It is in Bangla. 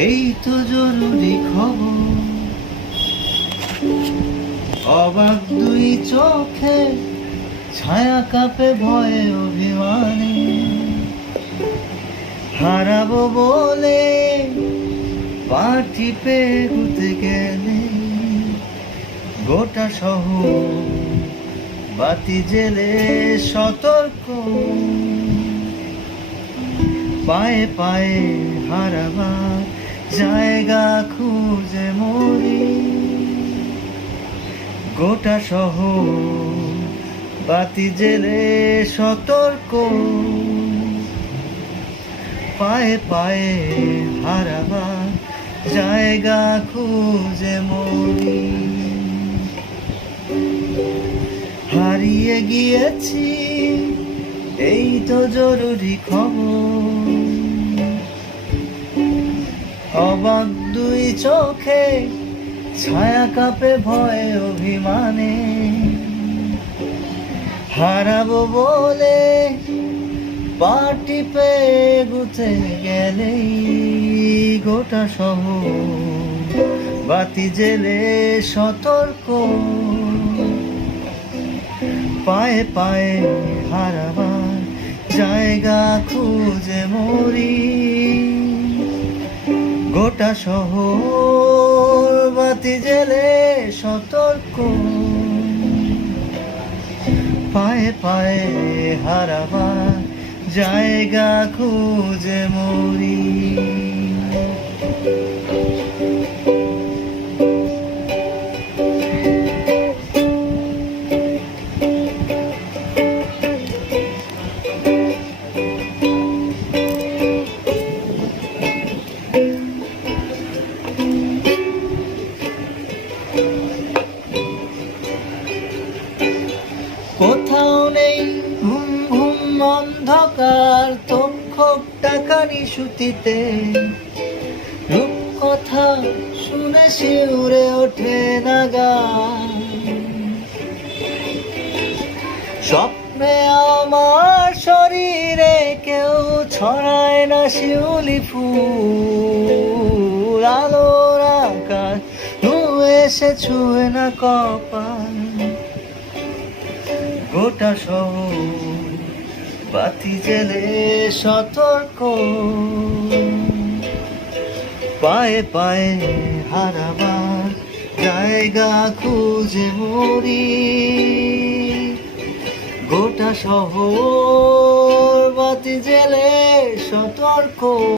এই তো জরুরি খবর, অবাক দুই চোখে, ছায়া কাঁপে ভয়ে অভিমানে। হারাবো বলে পা টিপে এগুতে গেলে, গোটা শহর বাতি জেলে সতর্ক। পায়ে পায়ে হারাবার জায়গা খুঁজে মরি, গোটা শহর বাতি জেলে সতর্ক। পায়ে পায়ে হারাবার জায়গা খুঁজে মরি। হারিয়ে গিয়েছি, এই তো জরুরি খবর, অবাক দুই চোখে, ছায়া কাঁপে ভয়ে অভিমানে। হারাবো বলে পা টিপে এগুতে গেলেই, গোটা শহর বাতি জেলে সতর্ক। পায়ে পায়ে হারাবার জায়গা খুঁজে মরি, গোটা শহর বাতি জেলে সতর্ক। পায়ে পায়ে হারাবার জায়গা খুঁজে মরি। কোথাও নেই ঘুম ঘুম অন্ধকার, তক্ষক টাকারি সুতিতে। রূপকথা শুনে শিউরে ওঠে নাগা, স্বপ্নে আমার শরীরে কেউ ছড়ায় না শিউলি ফুল। আলোর আকাশ ধুয়ে এসে ছুঁয়ে না কপাল, গোটা শহর বাতি জেলে সতর্ক। পায়ে পায়ে হারাবার জায়গা খুঁজে মরি, গোটা শহর বাতি জেলে সতর্ক।